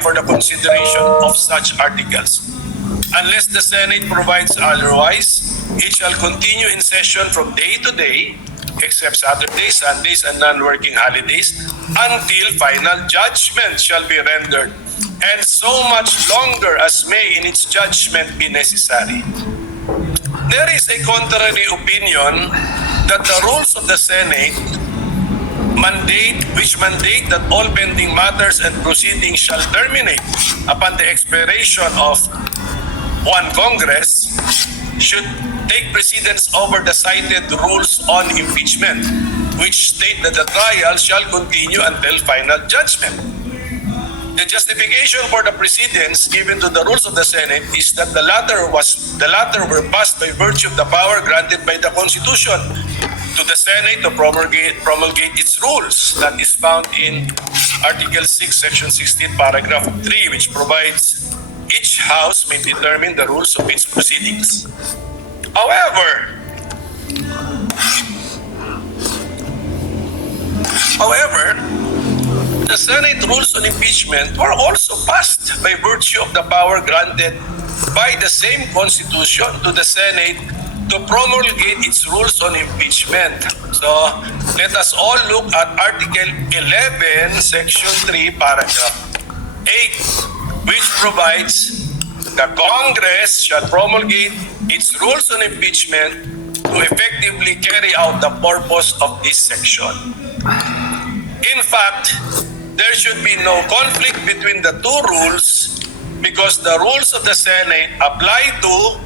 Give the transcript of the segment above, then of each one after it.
for the consideration of such articles. Unless the Senate provides otherwise, it shall continue in session from day to day, except Saturdays, Sundays, and non-working holidays, until final judgment shall be rendered, and so much longer as may in its judgment be necessary. There is a contrary opinion that the rules of the Senate which mandate that all pending matters and proceedings shall terminate upon the expiration of one Congress should take precedence over the cited rules on impeachment, which state that the trial shall continue until final judgment. The justification for the precedence given to the rules of the Senate is that the latter were passed by virtue of the power granted by the Constitution to the Senate to promulgate its rules. That is found in Article 6, Section 16, Paragraph 3, which provides each House may determine the rules of its proceedings. However, the Senate rules on impeachment were also passed by virtue of the power granted by the same Constitution to the Senate to promulgate its rules on impeachment. So, let us all look at Article 11, Section 3, Paragraph 8, which provides the Congress shall promulgate its rules on impeachment to effectively carry out the purpose of this section. In fact, there should be no conflict between the two rules because the rules of the Senate apply to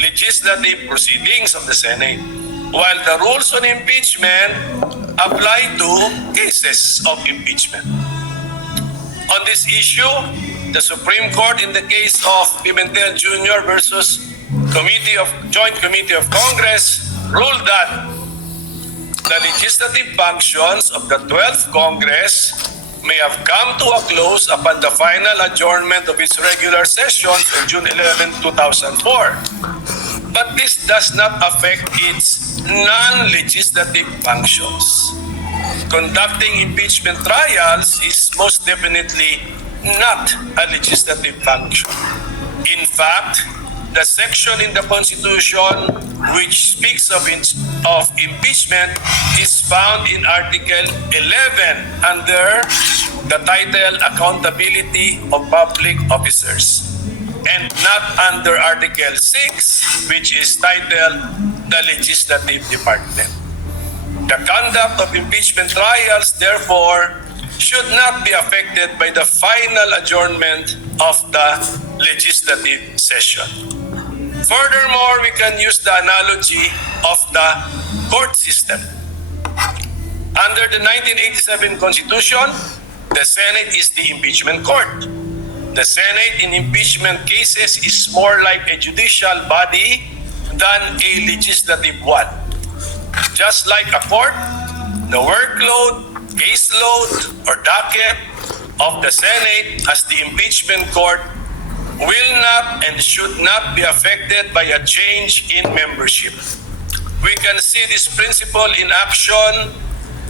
legislative proceedings of the Senate, while the rules on impeachment apply to cases of impeachment. On this issue, the Supreme Court in the case of Pimentel Jr. versus Joint Committee of Congress ruled that the legislative functions of the 12th Congress may have come to a close upon the final adjournment of its regular sessions on June 11, 2004. But this does not affect its non-legislative functions. Conducting impeachment trials is most definitely not a legislative function. In fact, the section in the Constitution which speaks of impeachment is found in Article 11 under the title Accountability of Public Officers, and not under Article 6, which is titled the Legislative Department. The conduct of impeachment trials, therefore, should not be affected by the final adjournment of the legislative session. Furthermore, we can use the analogy of the court system. Under the 1987 Constitution, the Senate is the impeachment court. The Senate in impeachment cases is more like a judicial body than a legislative one. Just like a court, the workload, caseload, or docket of the Senate as the impeachment court will not and should not be affected by a change in membership. We can see this principle in action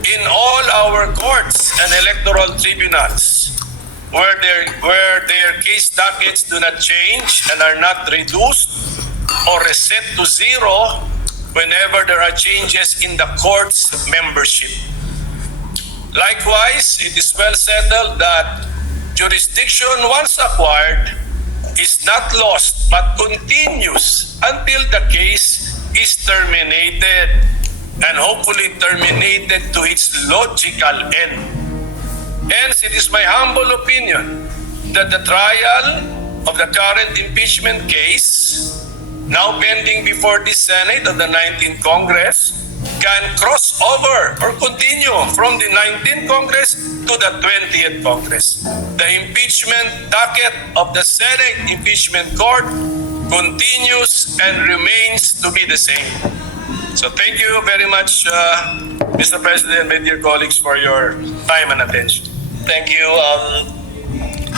in all our courts and electoral tribunals, where their case dockets do not change and are not reduced or reset to zero whenever there are changes in the court's membership. Likewise, it is well settled that jurisdiction once acquired is not lost but continues until the case is terminated, and hopefully terminated to its logical end. Hence, it is my humble opinion that the trial of the current impeachment case, now pending before the Senate of the 19th Congress, can cross over or continue from the 19th Congress to the 20th Congress. The impeachment docket of the Senate Impeachment Court continues and remains to be the same. So thank you very much, Mr. President, my dear colleagues, for your time and attention. Thank you,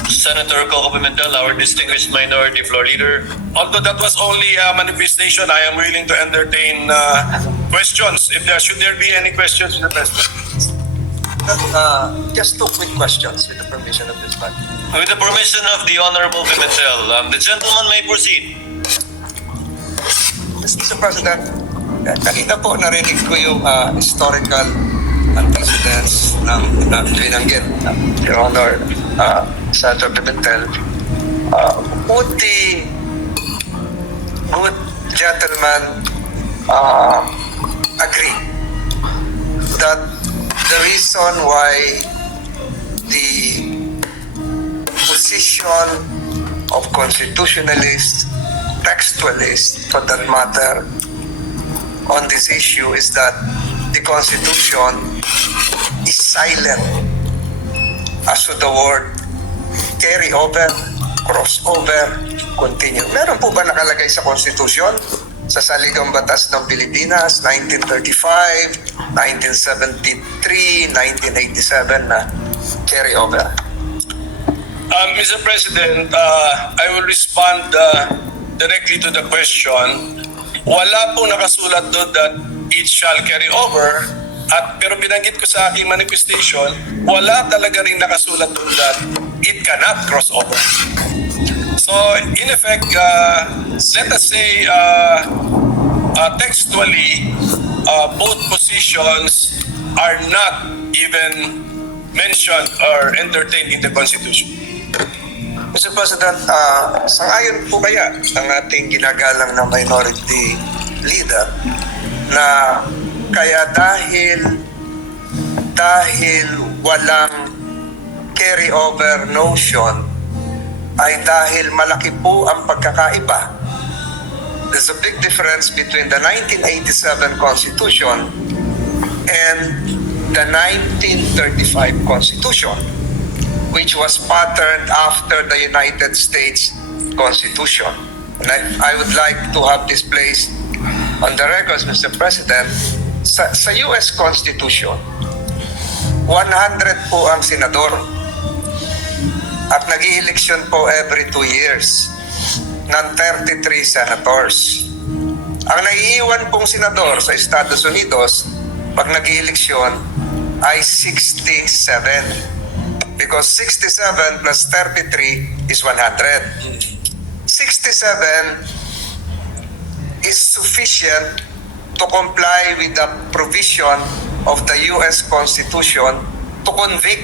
Senator Coco Pimentel, our distinguished minority floor leader. Although that was only a manifestation, I am willing to entertain questions. Should there be any questions, Mr. President? Just two quick questions with the permission of this man. With the permission of the Honorable Pimentel, the gentleman may proceed. Mr. President, kanina po narinig ko yung historical antecedents ng binanggit Your Honor, Senator Pimentel. Would the good gentleman agree that the reason why the position of constitutionalists, textualists for that matter, on this issue is that the Constitution is silent as to the word carry over, crossover, continue. Meron po ba nakalagay sa Constitution, sa Saligang Batas ng Pilipinas, 1935, 1973, 1987 na carry over? Mr. President, I will respond directly to the question. Wala pong nakasulat doon that it shall carry over, pero binanggit ko sa aking manifestation, wala talaga rin nakasulat doon that it cannot cross over. So, in effect, let us say textually, both positions are not even mentioned or entertained in the Constitution. Mr. President, sangayon po kaya ang ating ginagalang na minority leader na kaya dahil walang carry over notion ay dahil malaki po ang pagkakaiba. There's a big difference between the 1987 Constitution and the 1935 Constitution, which was patterned after the United States Constitution. And I would like to have this placed on the records, Mr. President. Sa US Constitution, 100 po ang senador at nag-i-eleksyon po every 2 years ng 33 senators. Ang naiiwan pong senador sa Estados Unidos pag nag-i-eleksyon ay 67. Because 67 plus 33 is 100. 67 is sufficient to comply with the provision of the US Constitution to convict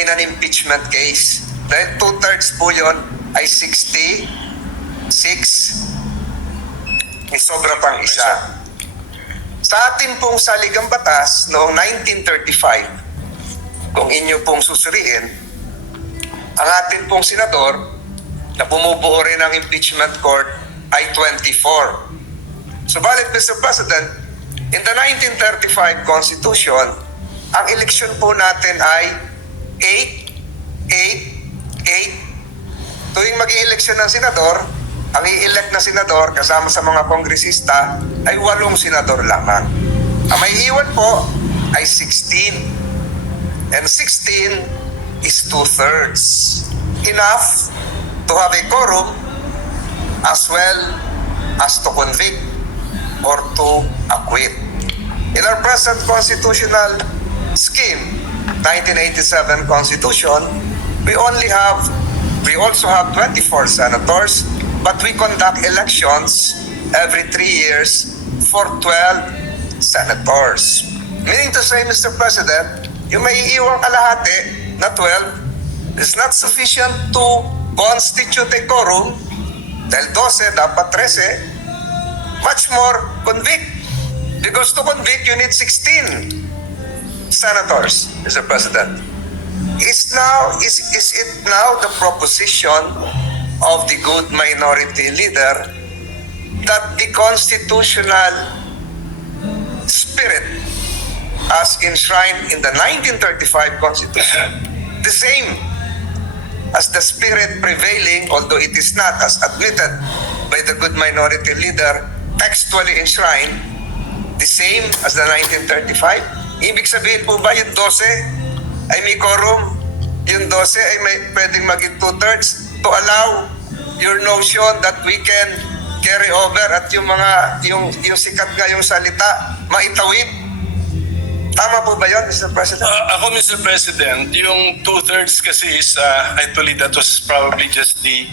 in an impeachment case. Dahil 2/3 po yun ay 66. May sobra pang isa. Sa atin pong saligang batas noong 1935, kung inyo pong susuriin, ang atin pong senador na bumubuo rin ng impeachment court ay 24. Subalit, Mr. President, in the 1935 Constitution, ang eleksyon po natin ay 8. Tuwing mag-i-eleksyon ng senador, ang i-elect na senador kasama sa mga kongresista ay 8 senador lamang. Ang may iwan po ay 16. And 16 is 2/3. Enough to have a quorum as well as to convict or to acquit. In our present constitutional scheme, 1987 Constitution, we also have 24 senators, but we conduct elections every 3 years for 12 senators. Meaning to say, Mr. President, yung may iiwang kalahati na 12 is not sufficient to constitute a quorum dahil 12, dapat 13, much more convict. Because to convict, you need 16 senators, Mr. President. Is it now the proposition of the good minority leader that the constitutional spirit as enshrined in the 1935 Constitution, the same as the spirit prevailing, although it is not as admitted by the good minority leader, textually enshrined, the same as the 1935? Ibig sabihin po ba yung 12 ay may quorum? Yung 12 ay may pwedeng maging 2/3 to allow your notion that we can carry over at yung sikat nga yung salita, maitawid? Tama po ba yun, Mr. President? Ako, Mr. President, yung two-thirds kasi is actually that was probably just the